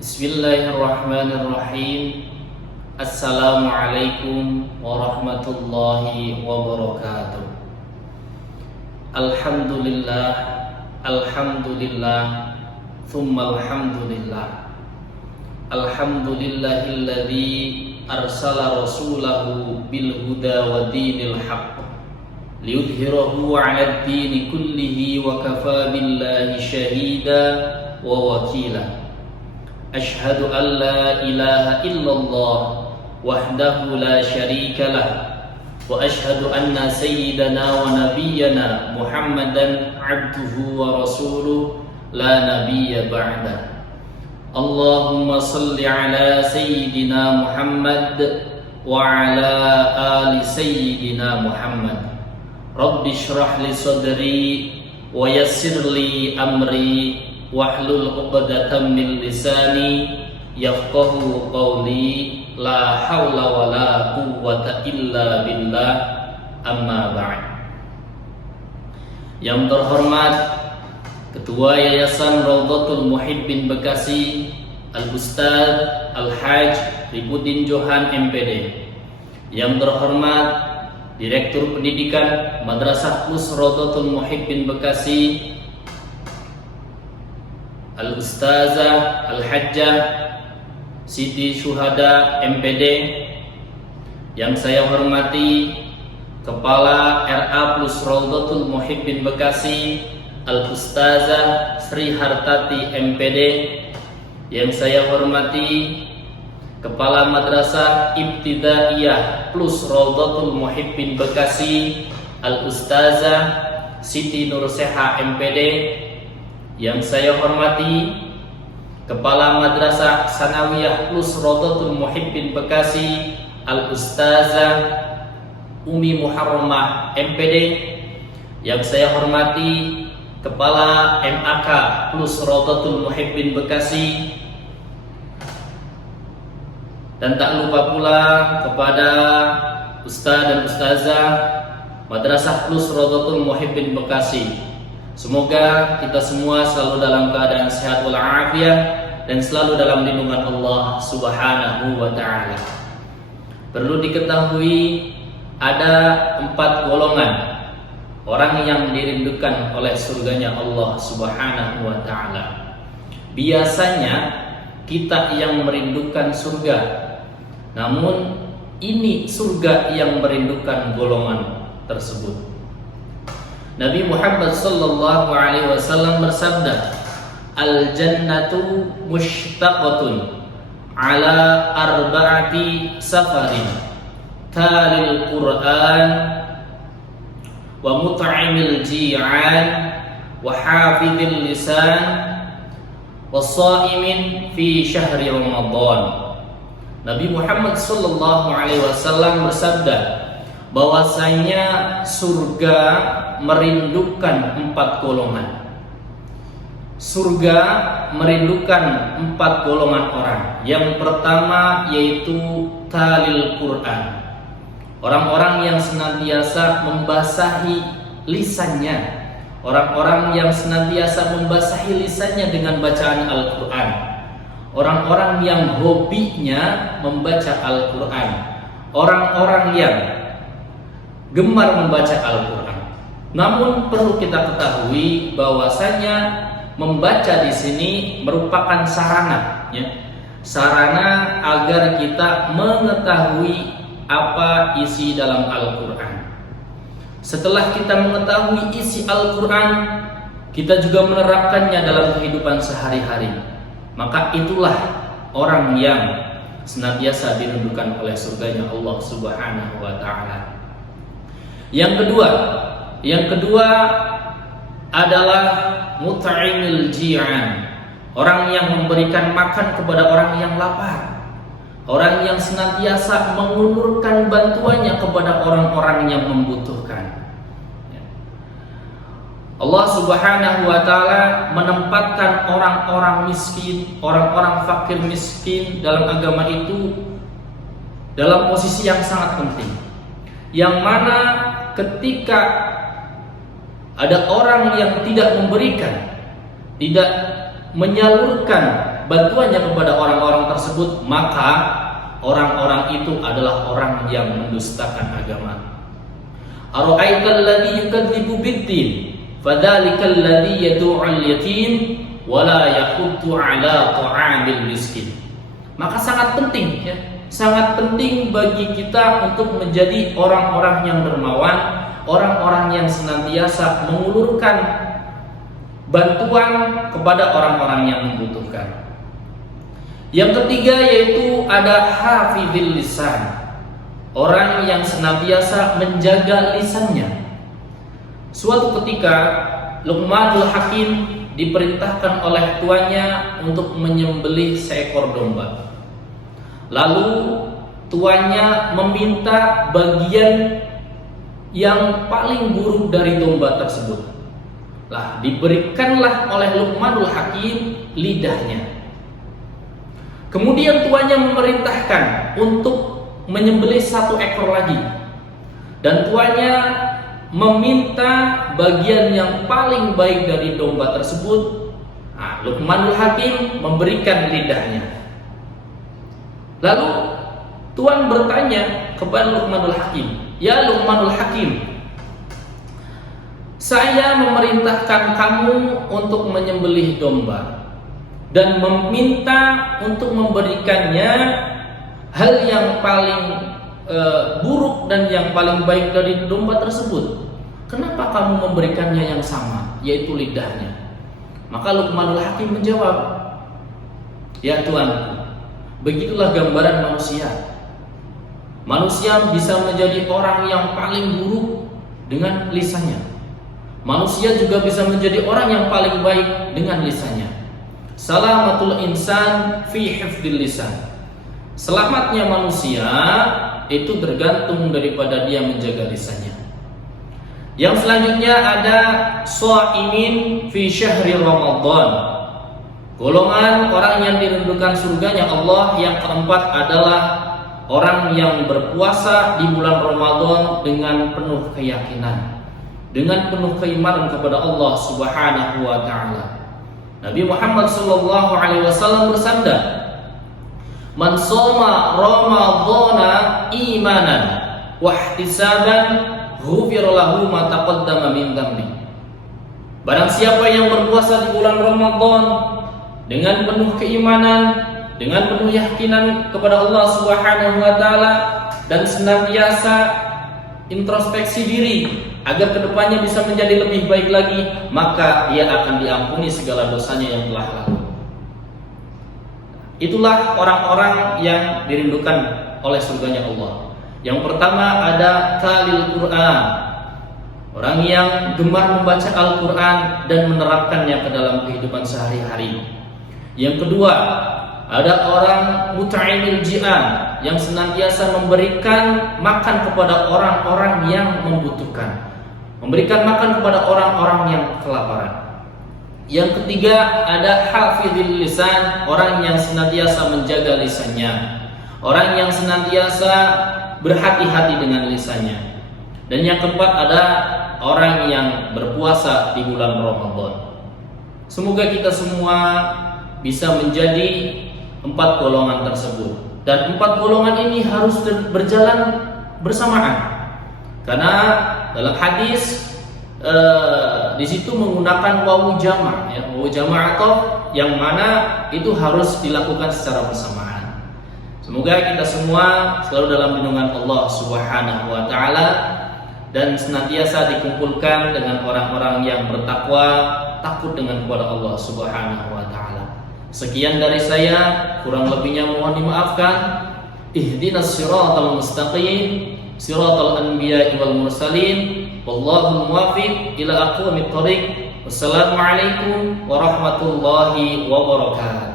Bismillahirrahmanirrahim. Assalamualaikum warahmatullahi wabarakatuh. Alhamdulillah, alhamdulillah, thumma alhamdulillah. Alhamdulillahilladzi arsala rasulahu bil huda wa dinil haqq liyudhhirahu 'alad dini kullihi wa kafa billahi shahida wa wakila. Ashhadu an la ilaha illallah wahdahu la syarika lah wa ashhadu anna sayyidana wa nabiyyana Muhammadan abduhu wa rasuluh la nabiyya ba'da. Allahumma salli ala sayyidina Muhammad wa ala ali sayyidina Muhammad. Rabbi shrah li sadri wa yassir li amri wahlul 'uqdatam min lisani yafqahu qawli. La haula wala quwwata illa billah, amma ba'd. Yang terhormat Ketua Yayasan Raudhatul Muhibbin Bekasi, Al-Ustaz Al-Hajj Rifudin Johan MPD. Yang terhormat Direktur Pendidikan Madrasah Plus Raudhatul Muhibbin Bekasi, Al-Ustazah Al-Hajjah Siti Syuhada MPD. Yang saya hormati Kepala RA Plus Raudhatul Muhibbin Bekasi, Al-Ustazah Sri Hartati MPD. Yang saya hormati Kepala Madrasah Ibtidaiyah Plus Raudhatul Muhibbin Bekasi, Al-Ustazah Siti Nurseha MPD. Yang saya hormati Kepala Madrasah Sanawiyah Plus Raudhatul Muhibbin Bekasi, Al-Ustazah Umi Muharramah MPD. Yang saya hormati Kepala MAK Plus Raudhatul Muhibbin Bekasi. Dan tak lupa pula kepada Ustaz dan Ustazah Madrasah Plus Raudhatul Muhibbin Bekasi. Semoga kita semua selalu dalam keadaan sehat walafiat dan selalu dalam lindungan Allah Subhanahu wa ta'ala. Perlu diketahui ada 4 golongan orang yang dirindukan oleh surganya Allah Subhanahu wa ta'ala. Biasanya kita yang merindukan surga, namun ini surga yang merindukan golongan tersebut. Nabi Muhammad sallallahu alaihi wasallam bersabda, "Al-jannatu mushtaqatun ala arba'ati safarin, talil Qur'an wa mut'imil ji'an wa hafidhil lisan wa sha'imin fi syahri Ramadan." Nabi Muhammad sallallahu alaihi wasallam bersabda bahwasanya surga merindukan 4 golongan. Surga merindukan 4 golongan orang. Yang pertama yaitu talil Quran, orang-orang yang senantiasa membasahi lisannya, orang-orang yang senantiasa membasahi lisannya dengan bacaan Al-Quran, orang-orang yang hobinya membaca Al-Quran, orang-orang yang gemar membaca Al-Quran. Namun perlu kita ketahui bahwasanya membaca di sini merupakan sarana, ya, sarana agar kita mengetahui apa isi dalam Al-Quran. Setelah kita mengetahui isi Al-Quran, kita juga menerapkannya dalam kehidupan sehari-hari. Maka itulah orang yang senantiasa dirindukan oleh surganya Allah Subhanahu wa ta'ala. Yang kedua adalah mut'imil ji'an, orang yang memberikan makan kepada orang yang lapar, orang yang senantiasa mengulurkan bantuannya kepada orang-orang yang membutuhkan. Allah Subhanahu wa ta'ala menempatkan orang-orang miskin, orang-orang fakir miskin dalam agama itu dalam posisi yang sangat penting, yang mana ketika ada orang yang tidak memberikan, tidak menyalurkan bantuannya kepada orang-orang tersebut, maka orang-orang itu adalah orang yang mendustakan agama. Ara'aital ladzi yukadzibu bid-din fadzalikal ladzi yad'u'al yatim wa la yahuddu 'ala ta'amil miskin. Maka sangat penting ya, sangat penting bagi kita untuk menjadi orang-orang yang dermawan, orang-orang yang senantiasa mengulurkan bantuan kepada orang-orang yang membutuhkan. Yang ketiga yaitu ada hafizil lisan, orang yang senantiasa menjaga lisannya. Suatu ketika Luqmanul Hakim diperintahkan oleh tuannya untuk menyembelih seekor domba. Lalu tuannya meminta bagian yang paling buruk dari domba tersebut. Lah, diberikanlah oleh Luqmanul Hakim lidahnya. Kemudian tuannya memerintahkan untuk menyembelih satu ekor lagi, dan tuannya meminta bagian yang paling baik dari domba tersebut. Nah, Luqmanul Hakim memberikan lidahnya. Lalu tuan bertanya kepada Luqmanul Hakim, "Ya Luqmanul Hakim, saya memerintahkan kamu untuk menyembelih domba dan meminta untuk memberikannya hal yang paling buruk dan yang paling baik dari domba tersebut. Kenapa kamu memberikannya yang sama, yaitu lidahnya?" Maka Luqmanul Hakim menjawab, "Ya Tuan, begitulah gambaran manusia. Manusia bisa menjadi orang yang paling buruk dengan lisannya. Manusia juga bisa menjadi orang yang paling baik dengan lisannya. Salamatul insan fi hifdzil lisan." Selamatnya manusia itu tergantung daripada dia menjaga lisannya. Yang selanjutnya ada shaimin fi syahri Ramadan, golongan orang yang dirindukan surganya Allah. Yang keempat adalah orang yang berpuasa di bulan Ramadan dengan penuh keyakinan, dengan penuh keimanan kepada Allah Subhanahu wa taala. Nabi Muhammad sallallahu alaihi wasallam bersabda, "Man shoma Ramadhana imanan wa ihtisaban ghufira lahu ma taqaddama min dhanbi." Barang siapa yang berpuasa di bulan Ramadan dengan penuh keimanan, dengan penuh yakinan kepada Allah Subhanahu wa taala, dan senantiasa introspeksi diri agar kedepannya bisa menjadi lebih baik lagi, maka ia akan diampuni segala dosanya yang telah lalu. Itulah orang-orang yang dirindukan oleh surganya Allah. Yang pertama ada talil Quran, orang yang gemar membaca Al-Quran dan menerapkannya ke dalam kehidupan sehari-hari. Yang kedua ada orang mut'imil ji'an, yang senantiasa memberikan makan kepada orang-orang yang membutuhkan, memberikan makan kepada orang-orang yang kelaparan. Yang ketiga ada hafizil lisan, orang yang senantiasa menjaga lisannya, orang yang senantiasa berhati-hati dengan lisannya. Dan yang keempat ada orang yang berpuasa di bulan Ramadan. Semoga kita semua bisa menjadi 4 golongan tersebut, dan 4 golongan ini harus berjalan bersamaan. Karena dalam hadis di situ menggunakan wawu jama', ya, wawu jama' atau yang mana itu harus dilakukan secara bersamaan. Semoga kita semua selalu dalam lindungan Allah Subhanahu wa taala dan senantiasa dikumpulkan dengan orang-orang yang bertakwa, takut dengan kepada Allah Subhanahu wa taala. Sekian dari saya, kurang lebihnya mohon dimaafkan. Ihdinas siratal mustaqim, siratal anbiya'i wal mursalin. Wallahul muwaffiq ila aqwamit thoriq. Wassalamualaikum warahmatullahi wabarakatuh.